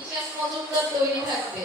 ঈশান মজুমদার তৈরি থাকবে।